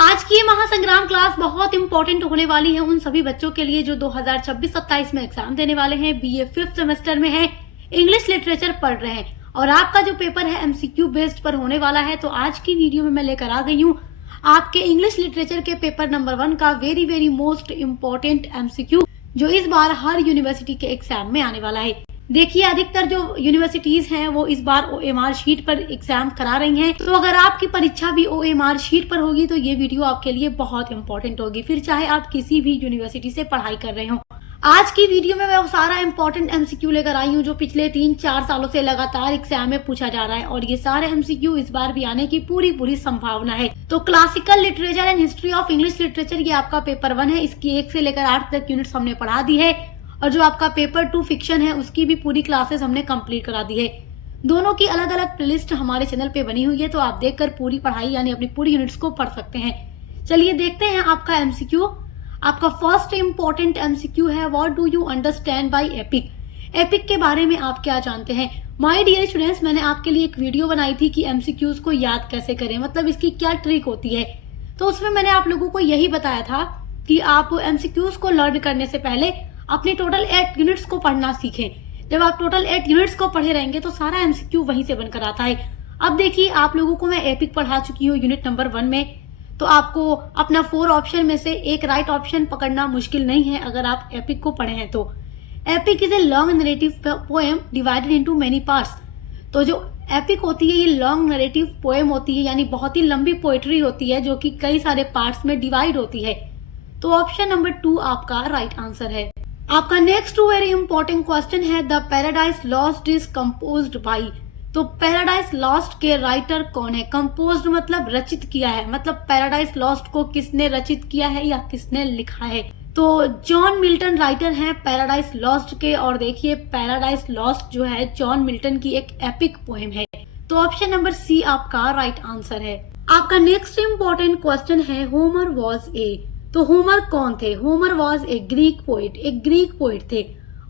आज की ये महासंग्राम क्लास बहुत इंपॉर्टेंट होने वाली है उन सभी बच्चों के लिए जो 2026-27 में एग्जाम देने वाले हैं, बीए 5th सेमेस्टर में हैं, इंग्लिश लिटरेचर पढ़ रहे हैं और आपका जो पेपर है एमसीक्यू बेस्ड पर होने वाला है। तो आज की वीडियो में मैं लेकर आ गई हूँ आपके इंग्लिश लिटरेचर के पेपर नंबर 1 का वेरी मोस्ट इम्पोर्टेंट एमसीक्यू जो इस बार हर यूनिवर्सिटी के एग्जाम में आने वाला है। देखिए, अधिकतर जो यूनिवर्सिटीज हैं वो इस बार ओएमआर शीट पर एग्जाम करा रही हैं, तो अगर आपकी परीक्षा भी ओएमआर शीट पर होगी तो ये वीडियो आपके लिए बहुत इंपॉर्टेंट होगी, फिर चाहे आप किसी भी यूनिवर्सिटी से पढ़ाई कर रहे हो। आज की वीडियो में मैं वो सारा इंपॉर्टेंट एमसीक्यू लेकर आई हूँ जो पिछले 3-4 सालों से लगातार एग्जाम में पूछा जा रहा है और ये सारे एमसीक्यू इस बार भी आने की पूरी संभावना है। तो classical literature and history of English literature ये आपका पेपर 1 है, इसकी 1 से लेकर 8 तक यूनिट्स हमने पढ़ा दी है और जो आपका पेपर 2 फिक्शन है उसकी भी पूरी क्लासेस हमने कंप्लीट करा दी है। दोनों की अलग अलग प्लेलिस्ट हमारे चैनल पे बनी हुई है, तो आप देखकर पूरी पढ़ाई यानी अपनी पूरी यूनिट्स को पढ़ सकते हैं। चलिए देखते हैं आपका एमसीक्यू। आपका फर्स्ट इंपॉर्टेंट एमसीक्यू है, what do you understand by epic. Epic के बारे में आप क्या जानते हैं? माय डियर स्टूडेंट्स, मैंने आपके लिए एक वीडियो बनाई थी कि एमसीक्यूज को याद कैसे करें, मतलब इसकी क्या ट्रिक होती है। तो उसमें मैंने आप लोगों को यही बताया था कि आप एमसीक्यूज को लर्न करने से पहले अपने टोटल 8 यूनिट्स को पढ़ना सीखें। जब आप टोटल 8 यूनिट्स को पढ़े रहेंगे तो सारा एमसीक्यू वहीं से बनकर आता है। अब देखिए, आप लोगों को मैं एपिक पढ़ा चुकी हूँ यूनिट नंबर 1 में, तो आपको अपना 4 ऑप्शन में से एक राइट ऑप्शन पकड़ना मुश्किल नहीं है अगर आप एपिक को पढ़े हैं तो। Epic is a long narrative poem divided into many parts. तो जो एपिक होती है ये लॉन्ग नरेटिव पोएम होती है, यानी बहुत ही लंबी पोएट्री होती है जो कि कई सारे पार्ट्स में डिवाइड होती है। तो ऑप्शन नंबर 2 आपका राइट आंसर है। आपका नेक्स्ट वेरी इंपॉर्टेंट क्वेश्चन है, the paradise lost is composed by. तो पैराडाइज लॉस्ट के राइटर कौन है? कंपोज्ड मतलब रचित किया है, मतलब पैराडाइज लॉस्ट को किसने रचित किया है या किसने लिखा है? तो जॉन मिल्टन राइटर हैं पैराडाइज लॉस्ट के, और देखिए पैराडाइज लॉस्ट जो है जॉन मिल्टन की एक एपिक पोएम है। तो ऑप्शन नंबर सी आपका राइट आंसर है। आपका नेक्स्ट इंपॉर्टेंट क्वेश्चन है, होमर वॉज ए। तो होमर कौन थे? Homer was a Greek poet, एक ग्रीक पोइट थे।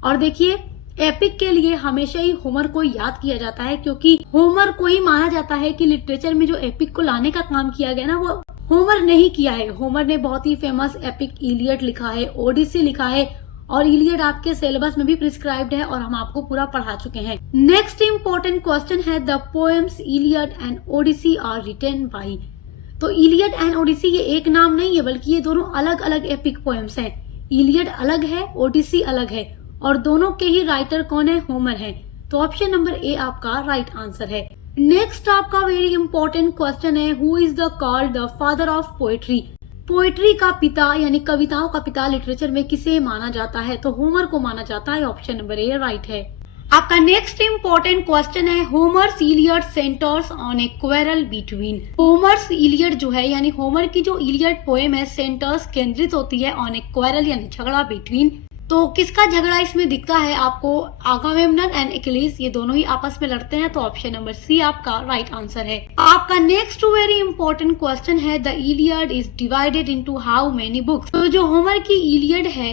और देखिए, एपिक के लिए हमेशा ही होमर को याद किया जाता है क्योंकि होमर को ही माना जाता है कि लिटरेचर में जो एपिक को लाने का काम किया गया ना वो होमर ने ही किया है। होमर ने बहुत ही फेमस एपिक इलियड लिखा है, ओडिसी लिखा है, और इलियड आपके सिलेबस में भी प्रिस्क्राइब्ड है और हम आपको पूरा पढ़ा चुके हैं। नेक्स्ट इंपॉर्टेंट क्वेश्चन है, the poems Iliad and Odyssey are written by. तो इलियड एंड ओडिसी ये एक नाम नहीं है बल्कि ये दोनों अलग अलग एपिक पोएम्स हैं। इलियड अलग है, ओडिसी अलग है, और दोनों के ही राइटर कौन है? होमर है। तो ऑप्शन नंबर ए आपका राइट आंसर है। नेक्स्ट आपका वेरी इंपॉर्टेंट क्वेश्चन है, who is the called the father of poetry. Poetry का पिता यानी कविताओं का पिता लिटरेचर में किसे माना जाता है? तो होमर को माना जाता है। ऑप्शन नंबर ए राइट है। आपका नेक्स्ट इंपॉर्टेंट क्वेश्चन है, होमर्स Iliad centres on A quarrel between. होमर्स Iliad जो है यानी होमर की जो इलियड पोएम है सेंटर्स केंद्रित होती है ऑन ए क्वेरल यानी झगड़ा बिटवीन। तो किसका झगड़ा इसमें दिखता है आपको? आगामेम्नन एंड एक्लिस, ये दोनों ही आपस में लड़ते हैं। तो ऑप्शन नंबर सी आपका राइट आंसर है। आपका नेक्स्ट वेरी इंपॉर्टेंट क्वेश्चन है, the Iliad is divided into how many books. तो जो होमर की इलियड है,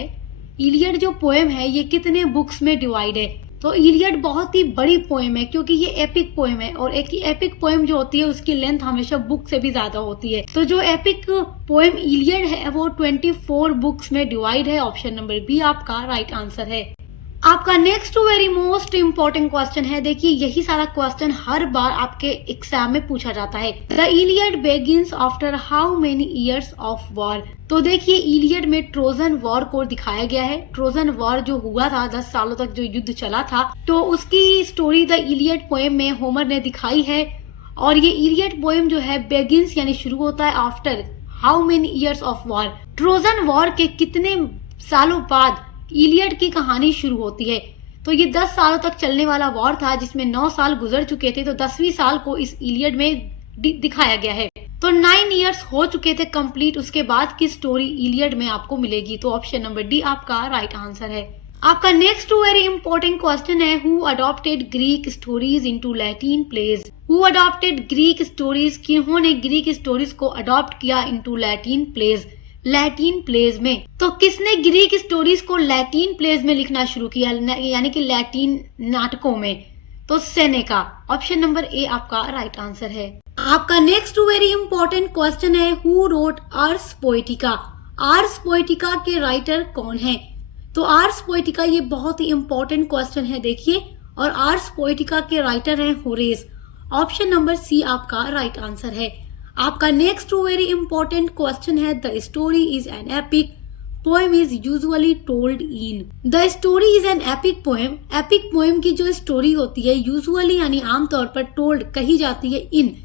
इलियड जो पोएम है ये कितने बुक्स में डिवाइड है? तो इलियड बहुत ही बड़ी पोएम है क्योंकि ये एपिक पोएम है और एक एपिक पोएम जो होती है उसकी लेंथ हमेशा बुक से भी ज्यादा होती है। तो जो एपिक पोएम इलियड है वो 24 बुक्स में डिवाइड है। ऑप्शन नंबर बी आपका राइट आंसर है। आपका next very most important question है, देखिए यही सारा क्वेश्चन हर बार आपके एग्जाम में पूछा जाता है, the Iliad begins after how many years of war. तो देखिए, इलियड में ट्रोजन वॉर को दिखाया गया है। ट्रोजन वॉर जो हुआ था 10 सालों तक जो युद्ध चला था, तो उसकी स्टोरी द इलियड पोएम में होमर ने दिखाई है। और ये इलियड पोएम जो है बेगिंस यानी शुरू होता है after how many years of war. Trojan war के कितने सालों बाद इलियड की कहानी शुरू होती है। तो ये 10 सालों तक चलने वाला वॉर था जिसमें 9 साल गुजर चुके थे, तो 10वीं साल को इस इलियड में दिखाया गया है। तो 9 इयर्स हो चुके थे कंप्लीट, उसके बाद की स्टोरी इलियड में आपको मिलेगी। तो ऑप्शन नंबर डी आपका राइट आंसर है। आपका नेक्स्ट वेरी इंपॉर्टेंट क्वेश्चन है, who adopted Greek stories into Latin plays. Who adopted Greek stories, किन्होंने ग्रीक स्टोरीज को अडॉप्ट किया into Latin plays, Latin plays में। तो किसने ग्रीक स्टोरीज को लैटिन प्लेज में लिखना शुरू किया यानी कि लैटिन नाटकों में? तो सेनेका। ऑप्शन नंबर ए आपका राइट आंसर है। आपका नेक्स्ट वेरी इंपॉर्टेंट क्वेश्चन है, who wrote Ars Poetica. Ars Poetica के राइटर कौन है? तो आर्स पोएटिका ये बहुत ही इंपॉर्टेंट क्वेश्चन है, देखिए। और आर्स पोएटिका के राइटर हैं होरेस। ऑप्शन नंबर सी आपका राइट आंसर है। आपका नेक्स्ट वेरी इंपॉर्टेंट क्वेश्चन है, the story is an epic poem is usually told in. The story is an epic poem. Epic poem की जो story होती है यूजुअली यानी आमतौर पर टोल्ड कही जाती है इन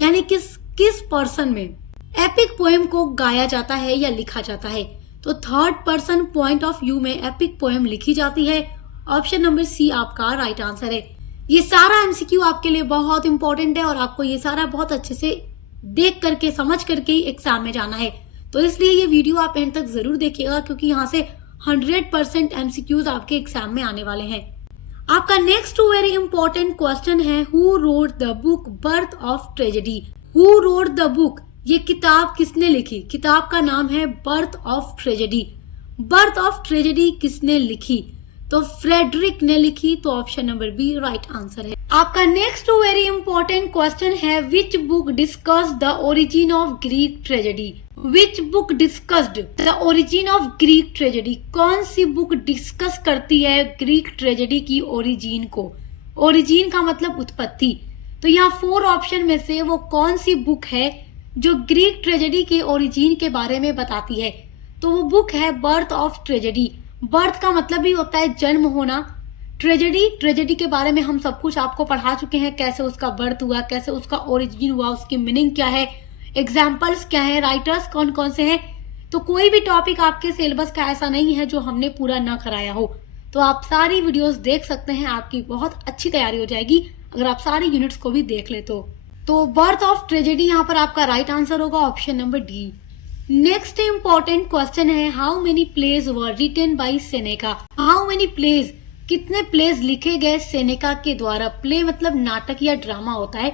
यानी किस पर्सन में एपिक पोएम को गाया जाता है या लिखा जाता है। तो third person point of view में एपिक पोएम लिखी जाती है। ऑप्शन नंबर सी आपका राइट आंसर है। ये सारा एमसीक्यू आपके लिए बहुत इंपॉर्टेंट है और आपको ये सारा बहुत अच्छे से देख करके समझ करके ही एग्जाम में जाना है। तो इसलिए ये वीडियो आप एंड तक जरूर देखिएगा, क्योंकि यहाँ से 100% एमसीक्यूज आपके एग्जाम में आने वाले हैं। आपका नेक्स्ट वेरी इंपॉर्टेंट क्वेश्चन है, who wrote the book Birth of Tragedy. Who wrote the book, ये किताब किसने लिखी? किताब का नाम है Birth of Tragedy. Birth of Tragedy किसने लिखी? तो फ्रेडरिक ने लिखी। तो option number B right answer है। आपका नेक्स्ट वेरी इंपॉर्टेंट क्वेश्चन है, which book discuss the origin of Greek tragedy. Which book discussed the origin of Greek tragedy. कौन सी बुक डिस्कस करती है ग्रीक ट्रेजेडी की ओरिजिन को? ओरिजिन का मतलब उत्पत्ति। तो यहाँ 4 ऑप्शन में से वो कौन सी बुक है जो ग्रीक ट्रेजेडी के ओरिजिन के बारे में बताती है? तो वो बुक है बर्थ ऑफ ट्रेजेडी। बर्थ का मतलब भी होता है जन्म होना। ट्रेजेडी के बारे में हम सब कुछ आपको पढ़ा चुके हैं, कैसे उसका बर्थ हुआ, कैसे उसका ओरिजिन हुआ, उसकी मीनिंग क्या है, एग्जाम्पल्स क्या है, राइटर्स कौन कौन से हैं। तो कोई भी टॉपिक आपके सिलेबस का ऐसा नहीं है जो हमने पूरा ना कराया हो। तो आप सारी वीडियोस देख सकते हैं, आपकी बहुत अच्छी तैयारी हो जाएगी अगर आप सारी यूनिट्स को भी देख ले तो बर्थ ऑफ ट्रेजेडी यहाँ पर आपका राइट आंसर होगा, option number D. Next important question है, how many plays were written by Seneca. How many plays, कितने प्लेज लिखे गए सेनेका के द्वारा। प्ले मतलब नाटक या ड्रामा होता है।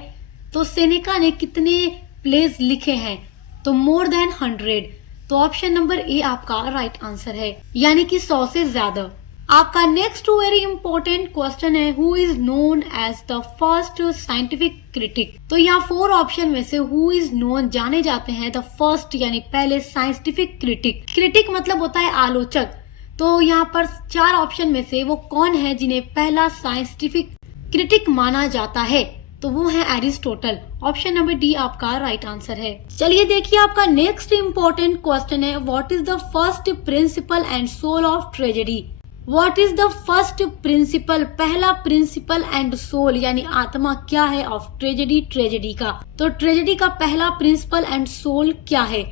तो सेनेका ने कितने प्लेज लिखे हैं? तो मोर देन 100। तो ऑप्शन नंबर ए आपका राइट आंसर है, यानी कि 100 से ज्यादा। आपका नेक्स्ट वेरी इंपॉर्टेंट क्वेश्चन है, who is known as the first scientific critic. तो यहाँ 4 ऑप्शन में से हु इज नोन जाने जाते हैं द फर्स्ट यानी पहले साइंटिफिक क्रिटिक। क्रिटिक मतलब होता है आलोचक। तो यहाँ पर 4 ऑप्शन में से वो कौन है जिन्हें पहला साइंटिफिक क्रिटिक माना जाता है? तो वो है एरिस्टोटल। ऑप्शन नंबर डी आपका राइट आंसर है। चलिए देखिए, आपका नेक्स्ट इंपॉर्टेंट क्वेश्चन है, what is the first principle and soul of tragedy. What is the first principle, पहला प्रिंसिपल एंड सोल यानी आत्मा क्या है ऑफ ट्रेजेडी, ट्रेजेडी का। तो ट्रेजेडी का पहला प्रिंसिपल एंड सोल क्या है?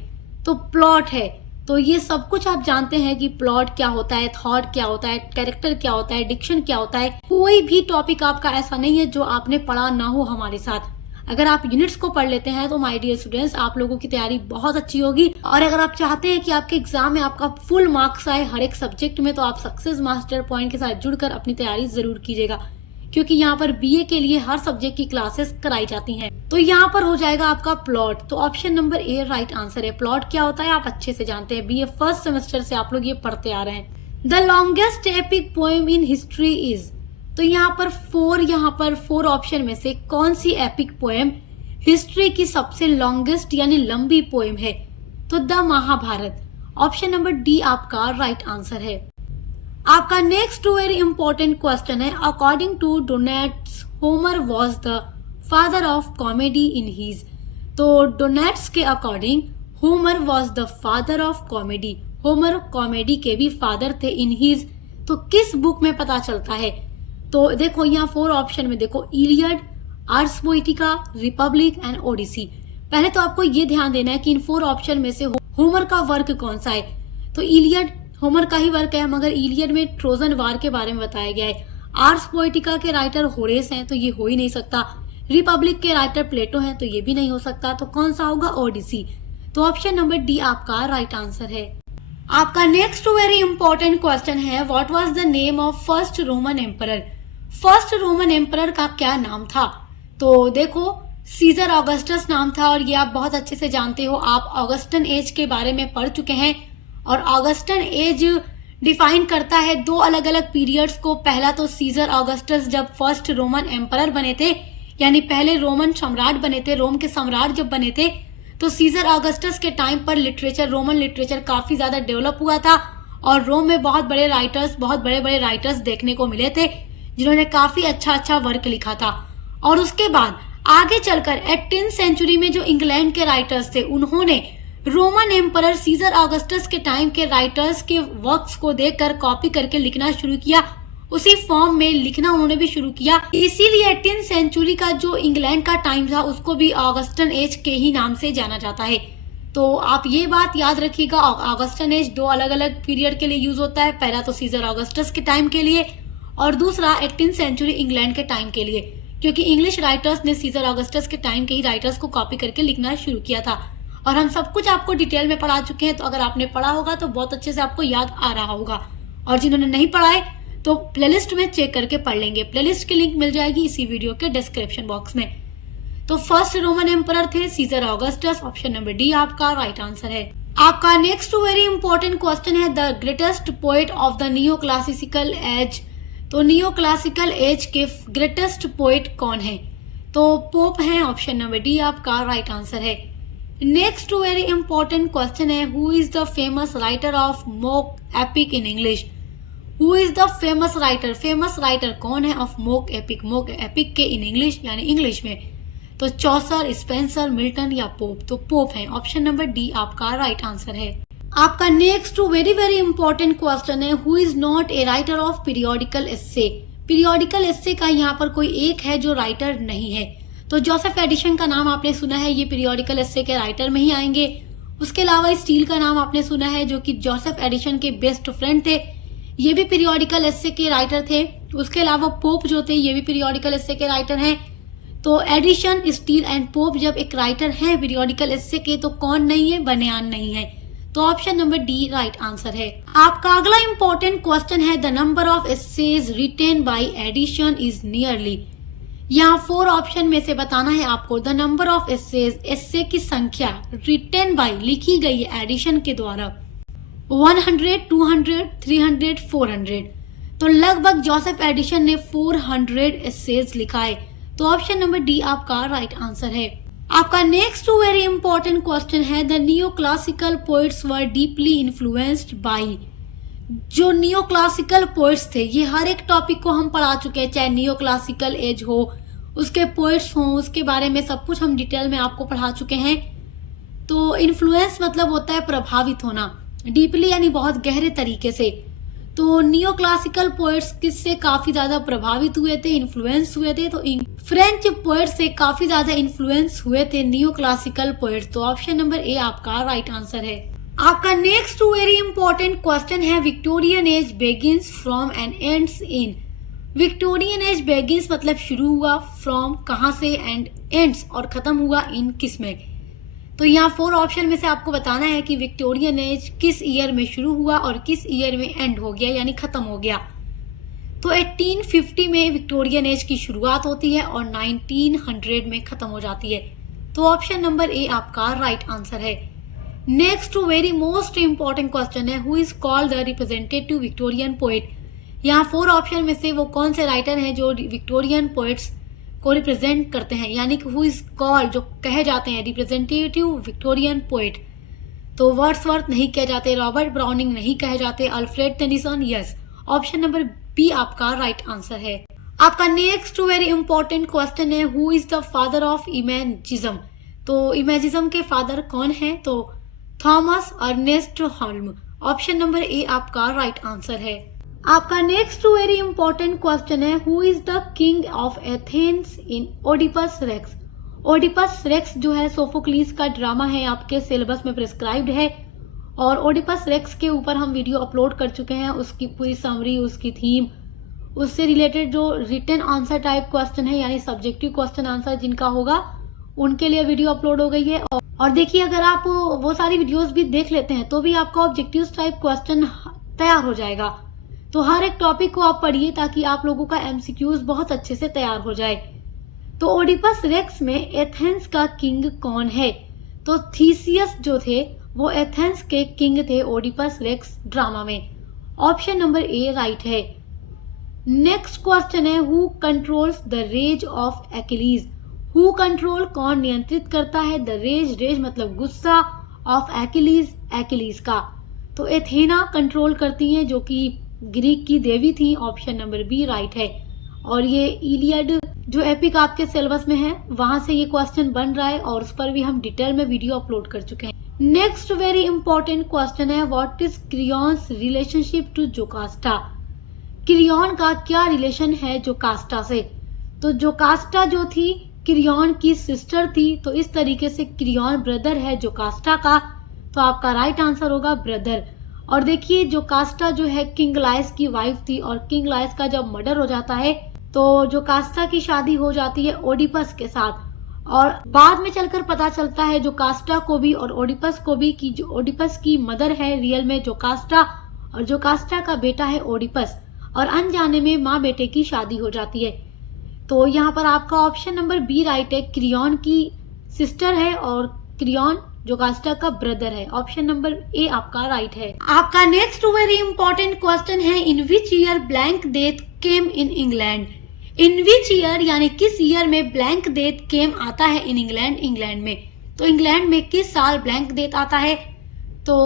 तो प्लॉट है। तो ये सब कुछ आप जानते हैं कि प्लॉट क्या होता है, थॉट क्या होता है, कैरेक्टर क्या होता है, डिक्शन क्या होता है। कोई भी टॉपिक आपका ऐसा नहीं है जो आपने पढ़ा ना हो हमारे साथ। अगर आप यूनिट्स को पढ़ लेते हैं तो माय डियर स्टूडेंट्स, आप लोगों की तैयारी बहुत अच्छी होगी। और अगर आप चाहते हैं कि आपके एग्जाम में आपका फुल मार्क्स आए हर एक सब्जेक्ट में, तो आप सक्सेस मास्टर पॉइंट के साथ जुड़कर अपनी तैयारी जरूर कीजिएगा, क्योंकि यहाँ पर बीए के लिए हर सब्जेक्ट की क्लासेस कराई जाती हैं। तो यहाँ पर हो जाएगा आपका प्लॉट। तो option number A right answer है। प्लॉट क्या होता है आप अच्छे से जानते हैं, बीए फर्स्ट सेमेस्टर से आप लोग ये पढ़ते आ रहे हैं। The longest epic poem in history is. तो यहाँ पर 4 ऑप्शन में से कौन सी एपिक पोएम हिस्ट्री की सबसे लॉन्गेस्ट यानी लंबी पोएम है? तो the Mahabharata. Option number D आपका राइट आंसर है। आपका नेक्स्ट वेरी इंपॉर्टेंट क्वेश्चन है, according to Donatus Homer was the father of comedy in his. तो डोनेट्स के according Homer was the father of comedy. Homer comedy के भी father थे इन his. तो किस बुक में पता चलता है? तो देखो यहाँ 4 ऑप्शन में देखो, Iliad, Ars Poetica, Republic and Odyssey. पहले तो आपको ये ध्यान देना है कि इन 4 ऑप्शन में से होमर का वर्क कौन सा है। तो इलियड होमर का ही वर्क है, मगर इलियड में ट्रोजन वार के बारे में बताया गया है। आर्स पोएटिका के राइटर होरेस हैं, तो ये हो ही नहीं सकता। रिपब्लिक के राइटर प्लेटो हैं, तो ये भी नहीं हो सकता। तो कौन सा होगा? ओडिसी। तो ऑप्शन नंबर डी आपका राइट आंसर है। आपका नेक्स्ट वेरी इंपॉर्टेंट क्वेश्चन है, what was the name of first Roman emperor. First Roman emperor का क्या नाम था? तो देखो, सीजर ऑगस्टस नाम था, और ये आप बहुत अच्छे से जानते हो, आप ऑगस्टन एज के बारे में पढ़ चुके हैं। और ऑगस्टन एज डिफाइन करता है 2 अलग अलग पीरियड्स को। पहला तो सीजर ऑगस्टस जब फर्स्ट रोमन एम्परर बने थे, यानी पहले रोमन सम्राट बने थे, रोम के सम्राट जब बने थे तो सीजर ऑगस्टस के टाइम पर लिटरेचर, रोमन लिटरेचर काफी ज्यादा डेवलप हुआ था और रोम में बहुत बड़े बड़े राइटर्स देखने को मिले थे जिन्होंने काफी अच्छा वर्क लिखा था। और उसके बाद आगे चलकर 18th सेंचुरी में जो इंग्लैंड के राइटर्स थे उन्होंने रोमन एम्परर सीजर ऑगस्टस के टाइम के राइटर्स के वर्क्स को देखकर कॉपी करके लिखना शुरू किया, उसी फॉर्म में लिखना उन्होंने भी शुरू किया। इसीलिए 18th सेंचुरी का जो इंग्लैंड का टाइम था उसको भी ऑगस्टन एज के ही नाम से जाना जाता है। तो आप ये बात याद रखिएगा, ऑगस्टन एज दो अलग अलग पीरियड के लिए यूज होता है, पहला तो सीजर ऑगस्टस के टाइम के लिए और दूसरा 18th सेंचुरी इंग्लैंड के टाइम के लिए, क्योंकि इंग्लिश राइटर्स ने सीजर ऑगस्टस के टाइम के ही राइटर्स को कॉपी करके लिखना शुरू किया था। और हम सब कुछ आपको डिटेल में पढ़ा चुके हैं, तो अगर आपने पढ़ा होगा तो बहुत अच्छे से आपको याद आ रहा होगा, और जिन्होंने नहीं पढ़ा है तो प्लेलिस्ट में चेक करके पढ़ लेंगे। प्लेलिस्ट की लिंक मिल जाएगी इसी वीडियो के डिस्क्रिप्शन बॉक्स में। तो फर्स्ट रोमन एम्परर थे Caesar Augustus, option number D आपका राइट आंसर है। आपका नेक्स्ट वेरी इंपॉर्टेंट क्वेश्चन है the greatest poet of the neoclassical age. तो नियो क्लासिकल एज के ग्रेटेस्ट पोएट कौन है? तो पोप हैं, ऑप्शन नंबर डी आपका राइट आंसर है। नेक्स्ट वेरी इंपॉर्टेंट क्वेश्चन है who is the famous writer of mock epic in English. Who is the famous writer कौन है ऑफ मोक एपिक के इन इंग्लिश यानी इंग्लिश में? तो चौसर, स्पेंसर, मिल्टन या पोप? तो पोप है, ऑप्शन नंबर डी आपका राइट आंसर है। आपका नेक्स्ट वेरी इंपॉर्टेंट क्वेश्चन है who is not a writer of periodical essay. Periodical essay का यहाँ पर कोई एक है जो राइटर नहीं है। तो जोसेफ एडिशन का नाम आपने सुना है, ये पीरियोडिकल एस्से के राइटर में ही आएंगे। उसके अलावा स्टील का नाम आपने सुना है जो कि जोसेफ एडिशन के बेस्ट फ्रेंड थे, ये भी पीरियोडिकल एस्से के राइटर थे। उसके अलावा पोप जो थे ये भी पीरियोडिकल एस्से के राइटर हैं। तो एडिशन, स्टील एंड पोप जब एक राइटर हैं पीरियोडिकल एस्से के तो कौन नहीं है? बनियान नहीं है। तो option number D right answer है। आपका अगला इंपॉर्टेंट क्वेश्चन है the number of essays written by Addison is nearly. यहाँ 4 ऑप्शन में से बताना है आपको the number of essays, essay की संख्या रिटेन बाय लिखी गई है एडिशन के द्वारा 100, 200, 300, 400। तो लगभग जोसेफ एडिशन ने 400 एस्सेज लिखा है। तो ऑप्शन नंबर डी आपका राइट आंसर है। आपका नेक्स्ट वेरी इंपॉर्टेंट क्वेश्चन है the neo classical poets were deeply influenced by. जो नियो क्लासिकल पोइट्स थे ये हर एक टॉपिक को हम पढ़ा चुके हैं, चाहे नियो क्लासिकल एज हो, उसके पोइट्स हो, उसके बारे में सब कुछ हम डिटेल में आपको पढ़ा चुके हैं। तो इन्फ्लुएंस मतलब होता है प्रभावित होना, डीपली यानी बहुत गहरे तरीके से। तो नियो क्लासिकल पोएट्स किससे काफी ज्यादा प्रभावित हुए थे, इन्फ्लुएंस हुए थे? तो फ्रेंच पोएट्स से काफी ज्यादा इन्फ्लुएंस हुए थे नियो क्लासिकल पोएट्स। तो ऑप्शन नंबर ए आपका राइट आंसर है। आपका नेक्स्ट वेरी इंपॉर्टेंट क्वेश्चन है Victorian age Begins from and ends in. Victorian age Begins मतलब शुरू हुआ, फ्रॉम कहां से, एंड एंड्स और खत्म हुआ इन किस में? तो यहाँ 4 ऑप्शन में से आपको बताना है कि विक्टोरियन एज किस ईयर में शुरू हुआ और किस ईयर में एंड हो गया यानी खत्म हो गया। तो 1850 में विक्टोरियन एज की शुरुआत होती है और 1900 में खत्म हो जाती है। तो ऑप्शन नंबर ए आपका राइट आंसर है। Next very most important question है who is called the representative Victorian poet. यहाँ 4 ऑप्शन में से वो कौन से राइटर हैं जो विक्टोरियन पोएट्स को रिप्रेजेंट करते हैं, यानी कि हु इज कॉल्ड, जो कहे जाते हैं रिप्रेजेंटेटिव विक्टोरियन पोएट। तो वर्ड्सवर्थ नहीं कहे जाते, रॉबर्ट ब्राउनिंग नहीं कहे जाते, Alfred Tennyson. Yes, option number B आपका राइट आंसर है। आपका नेक्स्ट वेरी इंपॉर्टेंट क्वेश्चन है who is the father of imagism. तो इमेजिज्म के फादर कौन है? तो Thomas Ernest Hulme. Option number A आपका राइट आंसर है। आपका नेक्स्ट वेरी इंपॉर्टेंट क्वेश्चन है who is the king of Athens in Oedipus racks. Oedipus racks जो है सोफोक्लीस का ड्रामा है, आपके सिलेबस में प्रिस्क्राइब्ड है और ओडिपस रेक्स के ऊपर हम वीडियो अपलोड कर चुके हैं। उसकी पूरी समरी, उसकी थीम, उससे रिलेटेड जो रिटन आंसर टाइप क्वेश्चन है यानी सब्जेक्टिव क्वेश्चन आंसर जिनका होगा उनके लिए वीडियो अपलोड हो गई है। और देखिए अगर आप वो सारी वीडियोस भी देख लेते हैं तो भी आपका ऑब्जेक्टिव टाइप क्वेश्चन तैयार हो जाएगा। तो हर एक टॉपिक को आप पढ़िए ताकि आप लोगों का एमसीक्यूज बहुत अच्छे से तैयार हो जाए। तो ओडिपस रेक्स में एथेंस का किंग कौन है? तो थीसियस जो थे वो एथेंस के किंग थे ओडिपस रेक्स ड्रामा में। ऑप्शन नंबर ए राइट है। नेक्स्ट क्वेश्चन है who controls the rage of Achilles. Who control, कौन नियंत्रित करता है, द रेज, रेज मतलब गुस्सा, ऑफ एक्िलीज, एक्िलीज का। तो एथेना कंट्रोल करती हैं जो कि ग्रीक की देवी थी। ऑप्शन नंबर बी राइट है। और ये इलियड जो एपिक आपके सिलेबस में है वहां से ये क्वेश्चन बन रहा है और उस पर भी हम डिटेल में वीडियो अपलोड कर चुके हैं। नेक्स्ट वेरी इंपॉर्टेंट क्वेश्चन है what is Creon's relationship to Jocasta. Creon का क्या रिलेशन है जोकास्टा से। तो जोकास्टा जो थी क्रियॉन की सिस्टर थी, तो इस तरीके से क्रियॉन ब्रदर है जोकास्टा का। तो आपका राइट आंसर होगा ब्रदर। और देखिए जोकास्टा जो है किंग लाइस की वाइफ थी और किंग लाइस का जब मर्डर हो जाता है तो जोकास्टा की शादी हो जाती है ओडिपस के साथ। और बाद में चलकर पता चलता है जोकास्टा को भी और ओडिपस को भी कि जो ओडिपस की मदर है रियल में जोकास्टा और जोकास्टा का बेटा है ओडिपस। और अनजाने में माँ बेटे की शादी हो जाती है। तो यहाँ पर आपका ऑप्शन नंबर बी राइट है। क्रियॉन की सिस्टर है और क्रियॉन जोकास्टा का ब्रदर है। ऑप्शन नंबर ए आपका राइट है। आपका नेक्स्ट वेरी इंपॉर्टेंट क्वेश्चन है in which year black death came in England. In which year यानी किस ईयर में ब्लैंक डेथ केम आता है इन इंग्लैंड, इंग्लैंड में। तो इंग्लैंड में किस साल ब्लैंक डेथ आता है। तो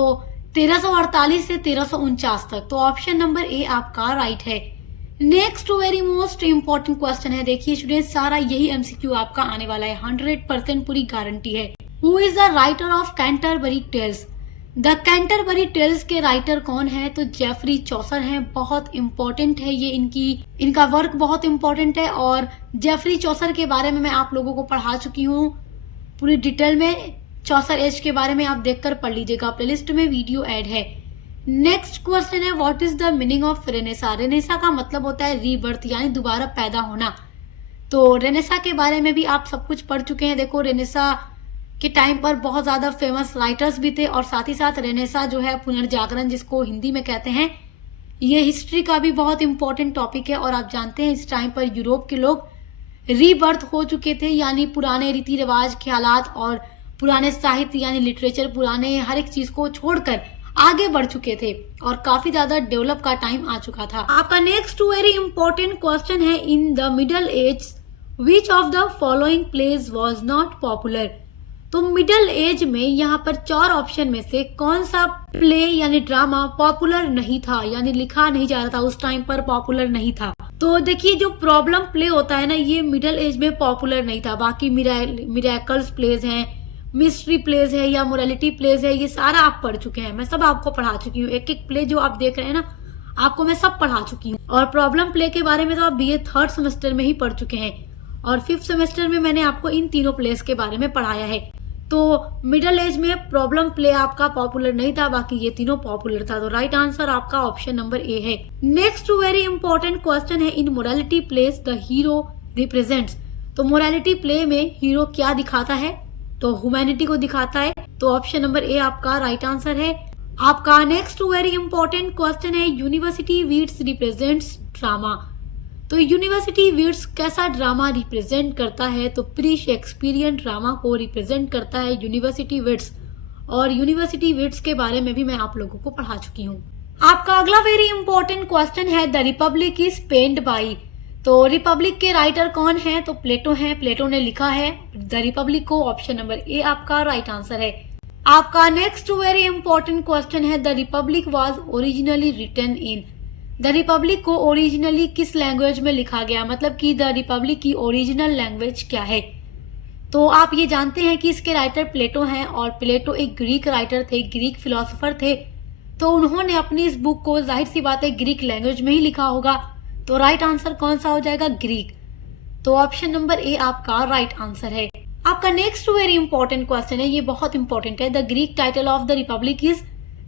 1348 से 1349 तक। तो ऑप्शन नंबर ए आपका राइट है। Next very most important question है। देखिए स्टूडेंट सारा यही एमसीक्यू आपका आने वाला है, 100% पूरी गारंटी है। Who is the writer of Canterbury Tales. The Canterbury Tales के राइटर कौन है। तो जेफरी चौसर हैं। बहुत इंपॉर्टेंट है ये, इनका वर्क बहुत इंपॉर्टेंट है। और जेफरी चौसर के बारे में मैं आप लोगों को पढ़ा चुकी हूँ पूरी डिटेल में। चौसर एज के बारे में आप देखकर पढ़ लीजिएगा, प्लेलिस्ट में वीडियो ऐड है। नेक्स्ट क्वेश्चन है what is the meaning of Renaissance. Renaissance का मतलब होता है रीबर्थ यानी दोबारा पैदा होना। तो रेनेसा के बारे में भी आप सब कुछ पढ़ चुके हैं। देखो रेनेसा के टाइम पर बहुत ज्यादा फेमस राइटर्स भी थे और साथ ही साथ रेनेसा जो है पुनर्जागरण जिसको हिंदी में कहते हैं, ये हिस्ट्री का भी बहुत इंपॉर्टेंट टॉपिक है। और आप जानते हैं इस टाइम पर यूरोप के लोग रीबर्थ हो चुके थे, यानी पुराने रीति रिवाज, ख्यालात और पुराने साहित्य यानी लिटरेचर, पुराने हर एक चीज को छोड़कर आगे बढ़ चुके थे और काफी ज्यादा डेवलप का टाइम आ चुका था। आपका नेक्स्ट वेरी इंपॉर्टेंट क्वेश्चन है in the middle age which of the following pledge was not popular. तो मिडल एज में यहाँ पर 4 ऑप्शन में से कौन सा प्ले यानी ड्रामा पॉपुलर नहीं था, यानी लिखा नहीं जा रहा था, उस टाइम पर पॉपुलर नहीं था। तो देखिए जो प्रॉब्लम प्ले होता है ना, ये मिडल एज में पॉपुलर नहीं था। बाकी मिरेकल्स प्लेज हैं, मिस्ट्री प्लेज है या मोरालिटी प्लेज है, ये सारा आप पढ़ चुके हैं। मैं सब आपको पढ़ा चुकी हूँ। एक एक प्ले जो आप देख रहे हैं ना, आपको मैं सब पढ़ा चुकी हूँ। और प्रॉब्लम प्ले के बारे में तो आप बीए 3rd सेमेस्टर में ही पढ़ चुके हैं और 5th सेमेस्टर में मैंने आपको इन तीनों प्लेस के बारे में पढ़ाया है। तो मिडल एज में प्रॉब्लम प्ले आपका पॉपुलर नहीं था, बाकी ये तीनों पॉपुलर था। तो राइट आंसर आपका ऑप्शन नंबर ए है। नेक्स्ट वेरी इंपॉर्टेंट क्वेश्चन है in morality plays the hero represents. तो मोरालिटी प्ले में हीरो क्या दिखाता है। तो ह्यूमैनिटी को दिखाता है। तो ऑप्शन नंबर ए आपका राइट आंसर है। आपका नेक्स्ट वेरी इंपॉर्टेंट क्वेश्चन है यूनिवर्सिटी वीड्स रिप्रेजेंट्स ड्रामा। तो यूनिवर्सिटी वीड्स कैसा ड्रामा रिप्रेजेंट करता है। तो प्री शेक्सपियरियन ड्रामा को रिप्रेजेंट करता है यूनिवर्सिटी वीड्स। और यूनिवर्सिटी वीड्स के बारे में भी मैं आप लोगों को पढ़ा चुकी हूँ। आपका अगला वेरी इंपॉर्टेंट क्वेश्चन है the Republic is penned by. तो रिपब्लिक के राइटर कौन है। तो प्लेटो है, प्लेटो ने लिखा है द रिपब्लिक को। ऑप्शन नंबर ए आपका राइट आंसर है। आपका नेक्स्ट वेरी इंपॉर्टेंट क्वेश्चन है the Republic was originally written in. The Republic को ओरिजिनली किस लैंग्वेज में लिखा गया, मतलब कि द रिपब्लिक की ओरिजिनल लैंग्वेज क्या है। तो आप ये जानते हैं कि इसके राइटर प्लेटो हैं और प्लेटो एक ग्रीक राइटर थे, ग्रीक फिलोसोफर थे। तो उन्होंने अपनी इस बुक को जाहिर सी बात है ग्रीक लैंग्वेज में ही लिखा होगा। तो राइट आंसर कौन सा हो जाएगा, ग्रीक। तो ऑप्शन नंबर ए आपका राइट आंसर है। आपका नेक्स्ट वेरी इंपॉर्टेंट क्वेश्चन है, ये बहुत इंपॉर्टेंट है। The Greek title of the Republic is.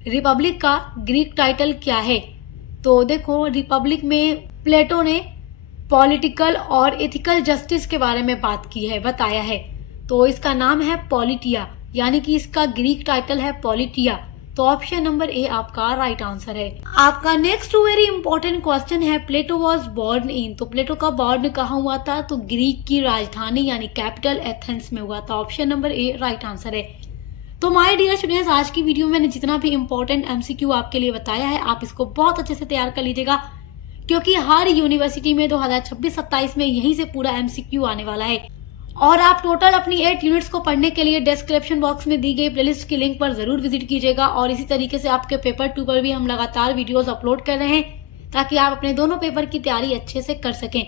Republic का ग्रीक टाइटल क्या है। तो देखो रिपब्लिक में प्लेटो ने पॉलिटिकल और एथिकल जस्टिस के बारे में बात की है, बताया है। तो इसका नाम है पॉलिटिया, यानी कि इसका ग्रीक टाइटल है पॉलिटिया। तो ऑप्शन नंबर ए आपका राइट आंसर है। आपका नेक्स्ट वेरी इंपॉर्टेंट क्वेश्चन है प्लेटो वाज बोर्न इन। तो प्लेटो का बॉर्न कहाँ हुआ था। तो ग्रीक की राजधानी यानी कैपिटल एथेंस में हुआ था। Option number A right answer है। तो माय डियर स्टूडेंट्स, आज की वीडियो में मैंने जितना भी इंपॉर्टेंट एमसीक्यू आपके लिए बताया है, आप इसको बहुत अच्छे से तैयार कर लीजिएगा, क्योंकि हर यूनिवर्सिटी में 2026-27 में यहीं से पूरा एमसीक्यू आने वाला है। और आप टोटल अपनी 8 यूनिट्स को पढ़ने के लिए डिस्क्रिप्शन बॉक्स में दी गई प्लेलिस्ट की लिंक पर जरूर विजिट कीजिएगा। और इसी तरीके से आपके पेपर 2 पर भी हम लगातार वीडियोस अपलोड कर रहे हैं ताकि आप अपने दोनों पेपर की तैयारी अच्छे से कर सकें।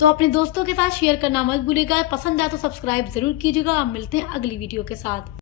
तो अपने दोस्तों के साथ शेयर करना मत भूलिएगा। पसंद आए तो सब्सक्राइब जरूर कीजिएगा। आप मिलते हैं अगली वीडियो के साथ।